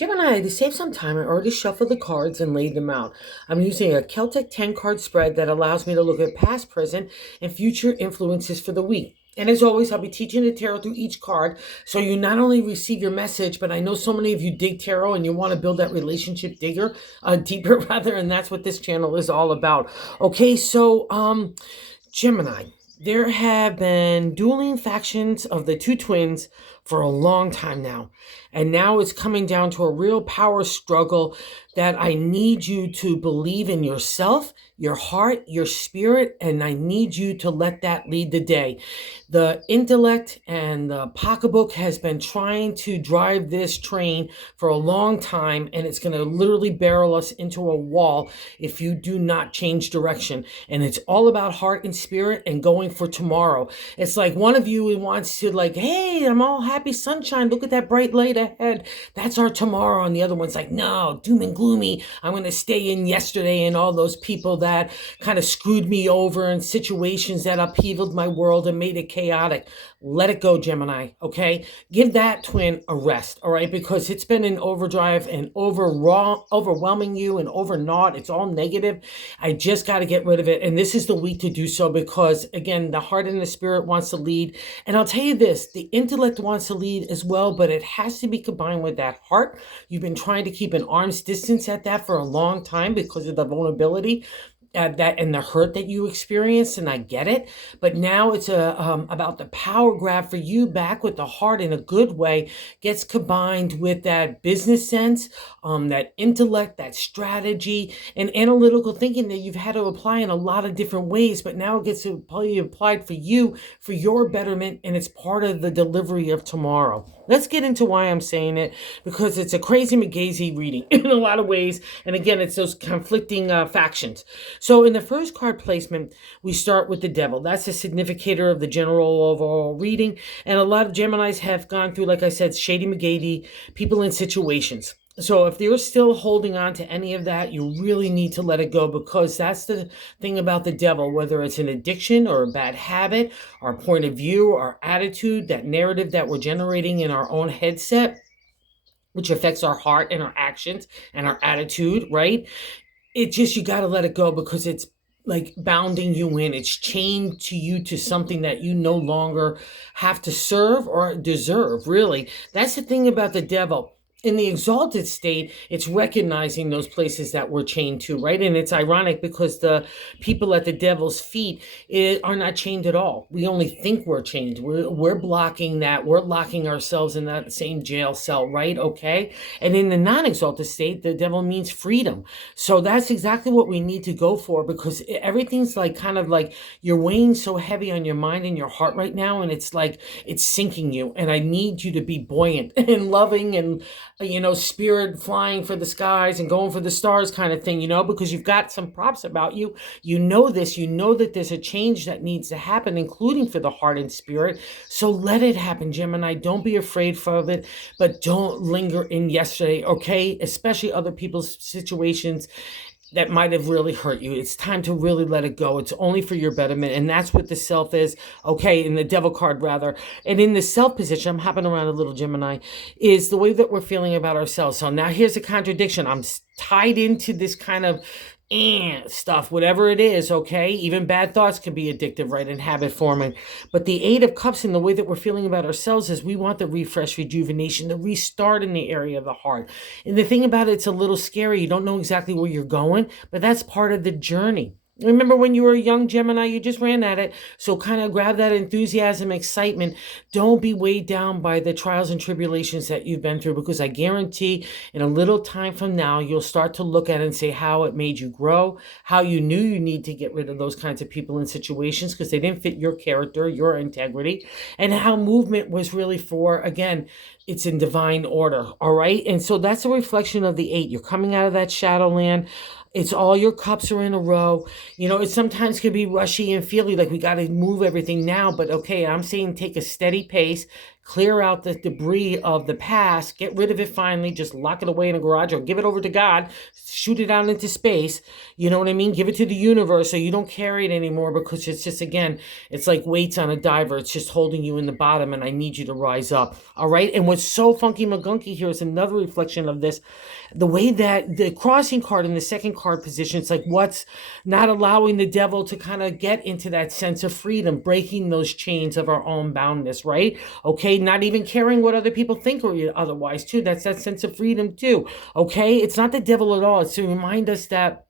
Gemini, to save some time, I already shuffled the cards and laid them out. I'm using a Celtic 10 card spread that allows me to look at past, present, and future influences for the week. And as always, I'll be teaching the tarot through each card. So you not only receive your message, but I know so many of you dig tarot and you want to build that relationship deeper rather. And that's what this channel is all about. Okay, so Gemini, there have been dueling factions of the two twins for a long time now. And now it's coming down to a real power struggle that I need you to believe in yourself, your heart, your spirit, and I need you to let that lead the day. The intellect and the pocketbook has been trying to drive this train for a long time, and it's going to literally barrel us into a wall if you do not change direction. And it's all about heart and spirit and going for tomorrow. It's like one of you wants to hey, I'm all happy sunshine. Look at that bright light ahead. That's our tomorrow. And the other one's like, no, doom and gloomy. I'm going to stay in yesterday and all those people that kind of screwed me over and situations that upheavaled my world and made it chaotic. Let it go, Gemini, okay? Give that twin a rest, all right? Because it's been in overdrive and overwhelming you and overwrought. It's all negative. I just got to get rid of it. And this is the week to do so because, again, the heart and the spirit wants to lead. And I'll tell you this, the intellect wants to lead as well, but it has to be combined with that heart. You've been trying to keep an arm's distance at that for a long time because of the vulnerability that and the hurt that you experienced, and I get it. But now it's about the power grab for you back with the heart in a good way, gets combined with that business sense, that intellect, that strategy, and analytical thinking that you've had to apply in a lot of different ways. But now it gets to be applied for you, for your betterment, and it's part of the delivery of tomorrow. Let's get into why I'm saying it, because it's a crazy McGazy reading in a lot of ways. And again, it's those conflicting factions. So in the first card placement, we start with the devil. That's a significator of the general overall reading. And a lot of Geminis have gone through, like I said, shady McGady, people in situations. So if you're still holding on to any of that, you really need to let it go, because that's the thing about the devil, whether it's an addiction or a bad habit, our point of view, our attitude, that narrative that we're generating in our own headset, which affects our heart and our actions and our attitude, right? It just, you got to let it go, because it's like bounding you in. It's chained to you to something that you no longer have to serve or deserve, really. That's the thing about the devil. In the exalted state, it's recognizing those places that we're chained to, right? And it's ironic because the people at the devil's feet are not chained at all. We only think we're chained. We're blocking that. We're locking ourselves in that same jail cell, right? Okay. And in the non-exalted state, the devil means freedom. So that's exactly what we need to go for, because everything's like kind of like you're weighing so heavy on your mind and your heart right now. And it's like it's sinking you. And I need you to be buoyant and loving and spirit flying for the skies and going for the stars kind of thing, because you've got some props about you. You know this, you know that there's a change that needs to happen, including for the heart and spirit. So let it happen, Gemini. Don't be afraid of it, but don't linger in yesterday, okay? Especially other people's situations that might have really hurt you. It's time to really let it go. It's only for your betterment. And that's what the self is. Okay, in the devil card, rather. And in the self position, I'm hopping around a little, Gemini, is the way that we're feeling about ourselves. So now here's a contradiction. I'm tied into this kind of stuff, whatever it is, okay? Even bad thoughts can be addictive, right, and habit forming. But the Eight of Cups and the way that we're feeling about ourselves is we want the refresh, rejuvenation, the restart in the area of the heart. And the thing about it's a little scary. You don't know exactly where you're going, but that's part of the journey. Remember when you were a young Gemini, you just ran at it. So kind of grab that enthusiasm, excitement. Don't be weighed down by the trials and tribulations that you've been through, because I guarantee in a little time from now, you'll start to look at it and say how it made you grow, how you knew you need to get rid of those kinds of people and situations because they didn't fit your character, your integrity, and how movement was really for, again, it's in divine order, all right? And so that's a reflection of the 8. You're coming out of that shadowland. It's all your cups are in a row. It sometimes can be rushy and feely, like we got to move everything now. But okay, I'm saying take a steady pace, clear out the debris of the past, get rid of it finally, just lock it away in a garage or give it over to God, shoot it out into space. You know what I mean? Give it to the universe so you don't carry it anymore, because it's just, again, it's like weights on a diver. It's just holding you in the bottom, and I need you to rise up. All right. And what's so funky McGunky here is another reflection of this. The way that the crossing card in the second card position, it's like what's not allowing the devil to kind of get into that sense of freedom, breaking those chains of our own boundness, right? Okay, not even caring what other people think or otherwise, too. That's that sense of freedom, too. Okay, it's not the devil at all. It's to remind us that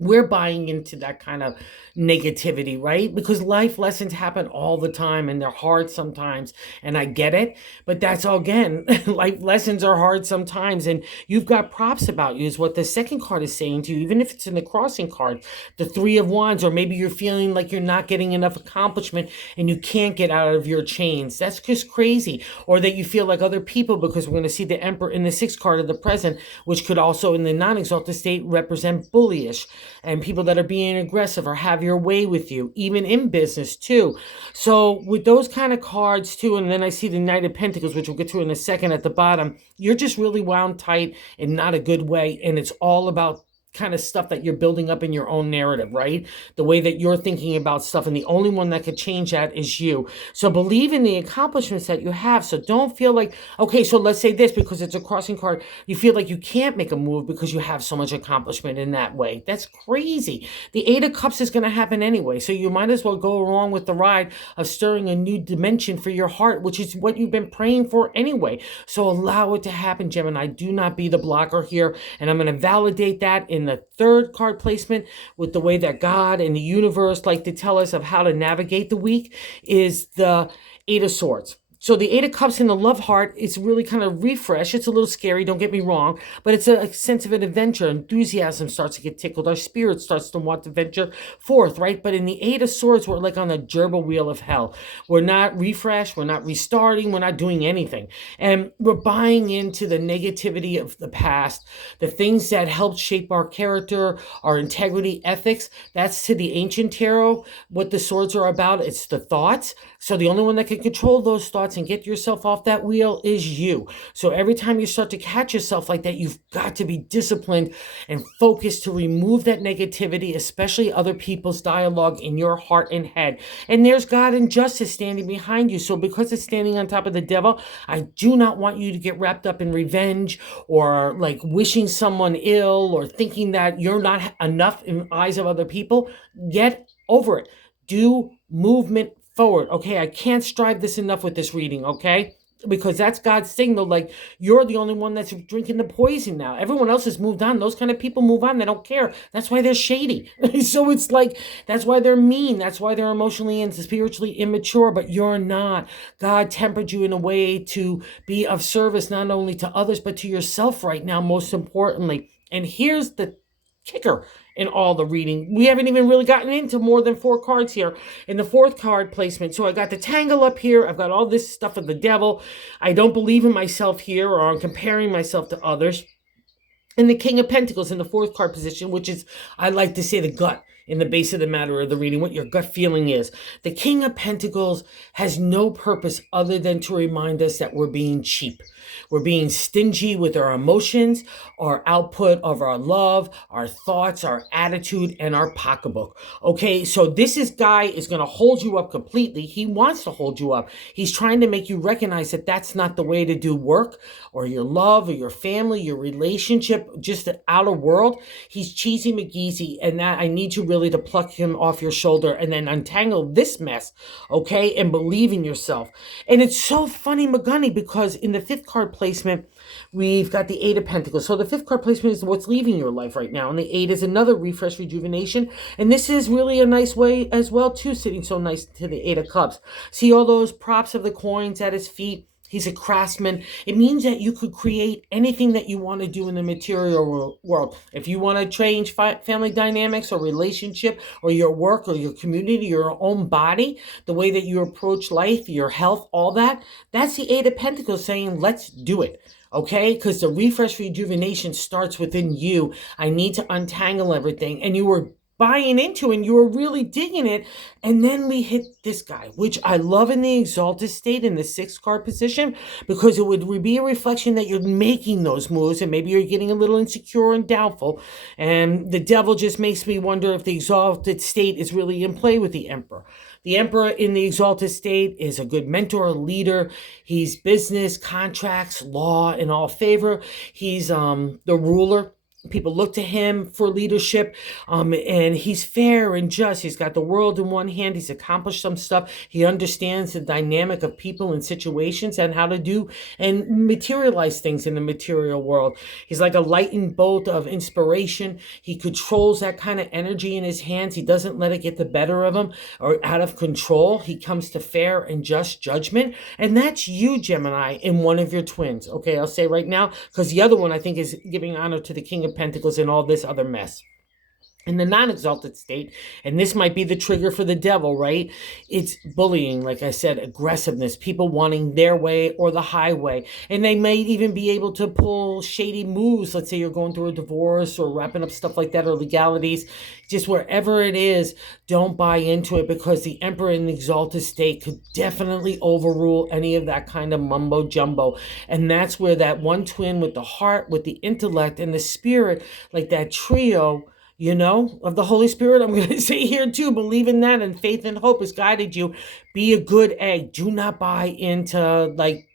we're buying into that kind of negativity, right? Because life lessons happen all the time, and they're hard sometimes, and I get it, but that's all, again, life lessons are hard sometimes, and you've got props about you is what the second card is saying to you, even if it's in the crossing card, the Three of Wands, or maybe you're feeling like you're not getting enough accomplishment and you can't get out of your chains. That's just crazy. Or that you feel like other people, because we're going to see the Emperor in the sixth card of the present, which could also in the non-exalted state represent bullyish, and people that are being aggressive or have your way with you, even in business too. So with those kind of cards too, and then I see the Knight of Pentacles, which we'll get to in a second at the bottom, you're just really wound tight in not a good way, and it's all about kind of stuff that you're building up in your own narrative, right? The way that you're thinking about stuff, and the only one that could change that is you. So believe in the accomplishments that you have. So don't feel like, okay, so let's say this, because it's a crossing card, you feel like you can't make a move because you have so much accomplishment in that way. That's crazy. The Eight of Cups is going to happen anyway, so you might as well go along with the ride of stirring a new dimension for your heart, which is what you've been praying for anyway. So allow it to happen, Gemini. Do not be the blocker here, and I'm going to validate that in the third card placement with the way that God and the universe like to tell us of how to navigate the week is the Eight of Swords. So the Eight of Cups in the love heart is really kind of refresh. It's a little scary, don't get me wrong, but it's a sense of an adventure. Enthusiasm starts to get tickled. Our spirit starts to want to venture forth, right? But in the Eight of Swords, we're like on the gerbil wheel of hell. We're not refreshed. We're not restarting. We're not doing anything. And we're buying into the negativity of the past, the things that helped shape our character, our integrity, ethics. That's to the ancient tarot. What the swords are about, it's the thoughts. So the only one that can control those thoughts and get yourself off that wheel is you. So every time you start to catch yourself like that, you've got to be disciplined and focused to remove that negativity, especially other people's dialogue in your heart and head. And there's God and justice standing behind you. So because it's standing on top of the devil, I do not want you to get wrapped up in revenge or like wishing someone ill or thinking that you're not enough in the eyes of other people. Get over it. Do movement forward. Okay, I can't strive this enough with this reading, okay? Because that's God's signal, like you're the only one that's drinking the poison now. Everyone else has moved on. Those kind of people move on. They don't care. That's why they're shady. So it's like, that's why they're mean. That's why they're emotionally and spiritually immature, but you're not. God tempered you in a way to be of service, not only to others, but to yourself right now, most importantly. And here's the kicker in all the reading. We haven't even really gotten into more than 4 cards here in the fourth card placement. So I got the Tangle up here. I've got all this stuff of the devil. I don't believe in myself here, or I'm comparing myself to others. And the King of Pentacles in the fourth card position, which is, I like to say, the gut in the base of the matter of the reading, what your gut feeling is. The King of Pentacles has no purpose other than to remind us that we're being cheap. We're being stingy with our emotions, our output of our love, our thoughts, our attitude, and our pocketbook. Okay, so this guy is going to hold you up completely. He wants to hold you up. He's trying to make you recognize that that's not the way to do work or your love or your family, your relationship, just the outer world. He's cheesy McGeezy, and that I need you really to pluck him off your shoulder and then untangle this mess, okay, and believe in yourself. And it's so funny, McGunny, because in the fifth card placement, we've got the Eight of Pentacles. So the fifth card placement is what's leaving your life right now. And the Eight is another refresh, rejuvenation. And this is really a nice way as well, too, sitting so nice to the Eight of Cups. See all those props of the coins at his feet? He's a craftsman. It means that you could create anything that you want to do in the material world. If you want to change family dynamics or relationship or your work or your community, your own body, the way that you approach life, your health, all that, that's the Eight of Pentacles saying, let's do it. Okay, because the refresh rejuvenation starts within you. I need to untangle everything. And you were buying into and you were really digging it. And then we hit this guy, which I love in the exalted state in the 6th card position, because it would be a reflection that you're making those moves and maybe you're getting a little insecure and doubtful. And the devil just makes me wonder if the exalted state is really in play with the emperor. The emperor in the exalted state is a good mentor, a leader. He's business, contracts, law in all favor. He's the ruler. People look to him for leadership, and he's fair and just. He's got the world in one hand. He's accomplished some stuff. He understands the dynamic of people and situations and how to do and materialize things in the material world. He's like a lightning bolt of inspiration. He controls that kind of energy in his hands. He doesn't let it get the better of him or out of control. He comes to fair and just judgment. And that's you, Gemini, in one of your twins. Okay, I'll say right now, because the other one I think is giving honor to the King of Pentacles and all this other mess. In the non-exalted state, and this might be the trigger for the devil, right? It's bullying, like I said, aggressiveness, people wanting their way or the highway. And they may even be able to pull shady moves. Let's say you're going through a divorce or wrapping up stuff like that or legalities. Just wherever it is, don't buy into it, because the emperor in the exalted state could definitely overrule any of that kind of mumbo jumbo. And that's where that one twin with the heart, with the intellect and the spirit, like that trio, of the Holy Spirit, I'm going to say here too, believe in that, and faith and hope has guided you. Be a good egg. Do not buy into like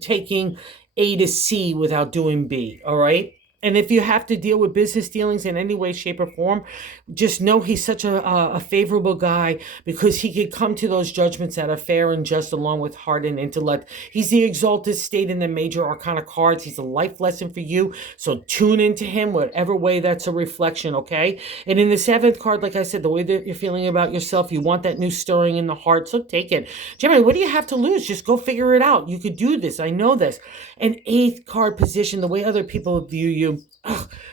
taking A to C without doing B, all right? And if you have to deal with business dealings in any way, shape, or form, just know he's such a favorable guy, because he could come to those judgments that are fair and just, along with heart and intellect. He's the exalted state in the major arcana cards. He's a life lesson for you. So tune into him, whatever way that's a reflection, okay? And in the 7th card, like I said, the way that you're feeling about yourself, you want that new stirring in the heart, so take it. Gemini, what do you have to lose? Just go figure it out. You could do this. I know this. An 8th card position, the way other people view you,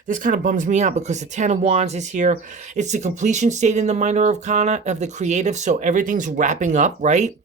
this kind of bums me out, because the 10 of Wands is here. It's the completion state in the minor arcana of the creative, so everything's wrapping up, right?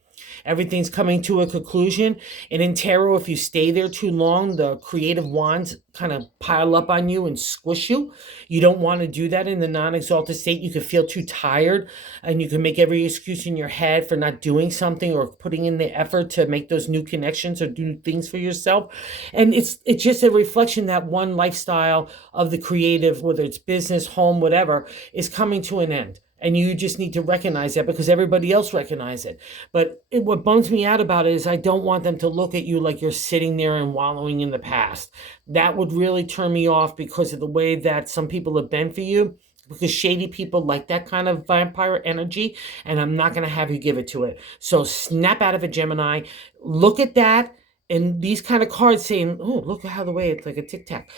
Everything's coming to a conclusion. And in tarot, if you stay there too long, the creative wands kind of pile up on you and squish you. You don't want to do that in the non-exalted state. You could feel too tired, and you can make every excuse in your head for not doing something or putting in the effort to make those new connections or do things for yourself. And it's just a reflection that one lifestyle of the creative, whether it's business, home, whatever, is coming to an end. And you just need to recognize that, because everybody else recognizes it. But what bums me out about it is I don't want them to look at you like you're sitting there and wallowing in the past. That would really turn me off, because of the way that some people have been for you. Because shady people like that kind of vampire energy, and I'm not going to have you give it to it. So snap out of it, Gemini. Look at that. And these kind of cards saying, oh, look at how the way it's like a tic-tac.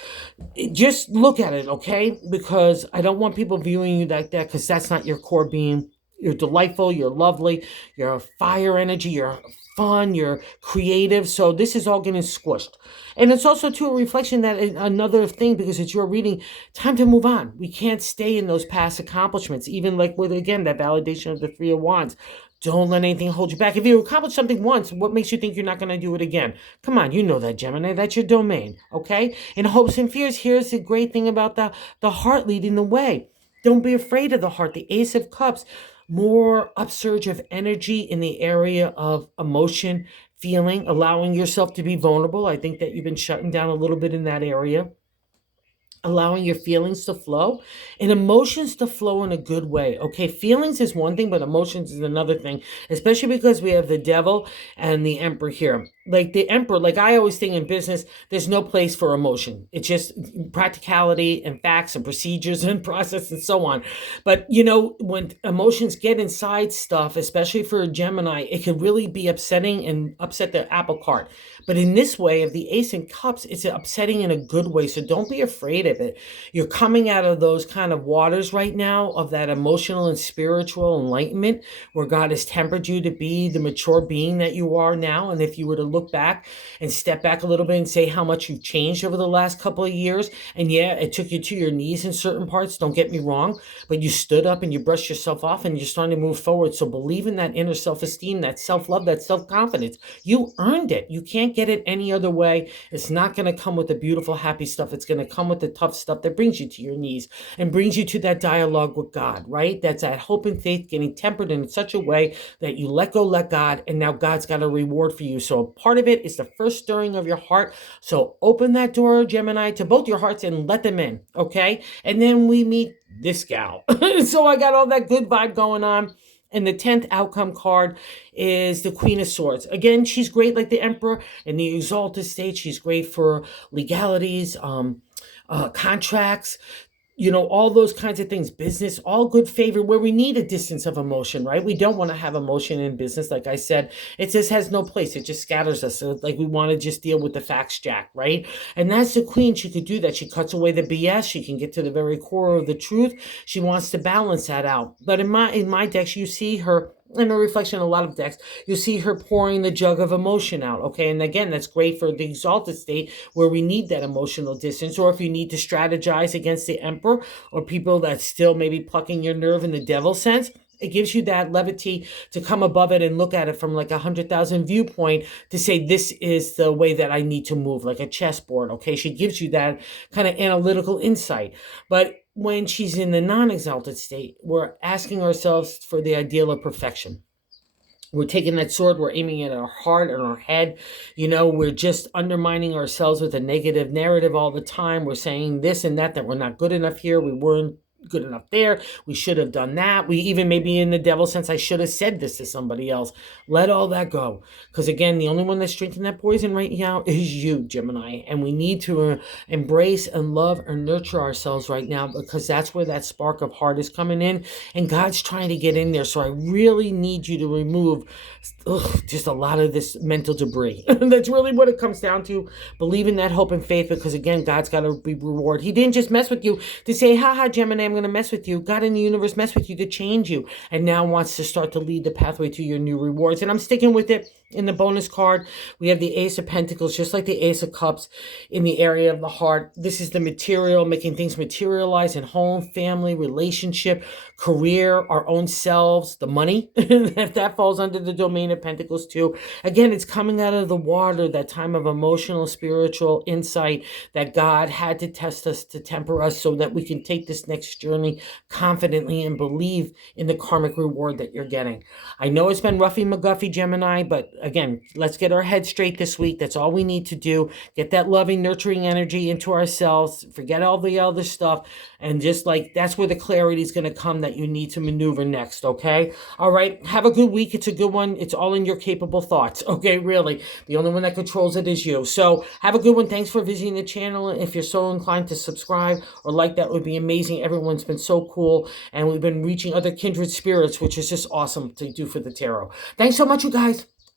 Just look at it, okay? Because I don't want people viewing you like that, because that's not your core being. You're delightful, you're lovely, you're fire energy, you're fun, you're creative. So this is all getting squished. And it's also, too, a reflection that another thing, because it's your reading, time to move on. We can't stay in those past accomplishments, even like with, again, that validation of the 3 of Wands. Don't let anything hold you back. If you accomplish something once, what makes you think you're not going to do it again? Come on, you know that, Gemini. That's your domain, okay? In hopes and fears, here's the great thing about the heart leading the way. Don't be afraid of the heart. The Ace of Cups, more upsurge of energy in the area of emotion, feeling, allowing yourself to be vulnerable. I think that you've been shutting down a little bit in that area. Allowing your feelings to flow and emotions to flow in a good way. Okay, feelings is one thing, but emotions is another thing, especially because we have the devil and the emperor here. Like the emperor, like I always think in business, there's no place for emotion. It's just practicality and facts and procedures and process and so on. But when emotions get inside stuff, especially for a Gemini, it can really be upsetting and upset the apple cart. But in this way of the Ace of Cups, it's upsetting in a good way. So don't be afraid of it. You're coming out of those kind of waters right now of that emotional and spiritual enlightenment, where God has tempered you to be the mature being that you are now. And if you were to look back and step back a little bit and say how much you've changed over the last couple of years. And yeah, it took you to your knees in certain parts, don't get me wrong, but you stood up and you brushed yourself off and you're starting to move forward. So believe in that inner self-esteem, that self-love, that self-confidence. You earned it. You can't get it any other way. It's not going to come with the beautiful, happy stuff. It's going to come with the tough stuff that brings you to your knees and brings you to that dialogue with God, right? That's that hope and faith getting tempered in such a way that you let go, let God, and now God's got a reward for you. So part of it is the first stirring of your heart. So open that door, Gemini, to both your hearts and let them in, okay? And then we meet this gal. So I got all that good vibe going on. And the 10th outcome card is the Queen of Swords. Again, she's great like the Emperor in the exalted state. She's great for legalities, contracts, all those kinds of things, business, all good favor where we need a distance of emotion, right? We don't want to have emotion in business. Like I said, it just has no place. It just scatters us. So like we want to just deal with the facts, Jack, right? And that's the Queen. She could do that. She cuts away the BS. She can get to the very core of the truth. She wants to balance that out. But in my decks, you see her, in a reflection, a lot of decks, you see her pouring the jug of emotion out, okay? And again, that's great for the exalted state where we need that emotional distance, or if you need to strategize against the Emperor or people that's still maybe plucking your nerve in the devil sense, it gives you that levity to come above it and look at it from like 100,000 viewpoint to say, this is the way that I need to move, like a chessboard, okay? She gives you that kind of analytical insight. But when she's in the non-exalted state, we're asking ourselves for the ideal of perfection. We're taking that sword, we're aiming it at our heart and our head. We're just undermining ourselves with a negative narrative all the time. We're saying this and that we're not good enough here. We weren't good enough there. We should have done that. We even maybe in the devil sense, I should have said this to somebody else. Let all that go. Because again, the only one that's drinking that poison right now is you, Gemini. And we need to embrace and love and nurture ourselves right now, because that's where that spark of heart is coming in. And God's trying to get in there. So I really need you to remove just a lot of this mental debris. That's really what it comes down to. Believe in that hope and faith, because again, God's got to be reward. He didn't just mess with you to say, haha, Gemini, I'm going to mess with you. God in the universe messed with you to change you, and now wants to start to lead the pathway to your new rewards. And I'm sticking with it. In the bonus card, we have the Ace of Pentacles, just like the Ace of Cups in the area of the heart. This is the material, making things materialize in home, family, relationship, career, our own selves, the money. That falls under the domain of Pentacles too. Again, it's coming out of the water, that time of emotional, spiritual insight that God had to test us, to temper us, so that we can take this next journey confidently and believe in the karmic reward that you're getting. I know it's been roughy McGuffy, Gemini, but again, let's get our head straight this week. That's all we need to do. Get that loving, nurturing energy into ourselves. Forget all the other stuff. And just like, that's where the clarity is going to come that you need to maneuver next, okay? All right, have a good week. It's a good one. It's all in your capable thoughts, okay? Really, the only one that controls it is you. So have a good one. Thanks for visiting the channel. If you're so inclined to subscribe or like, that would be amazing. Everyone's been so cool, and we've been reaching other kindred spirits, which is just awesome to do for the tarot. Thanks so much, you guys.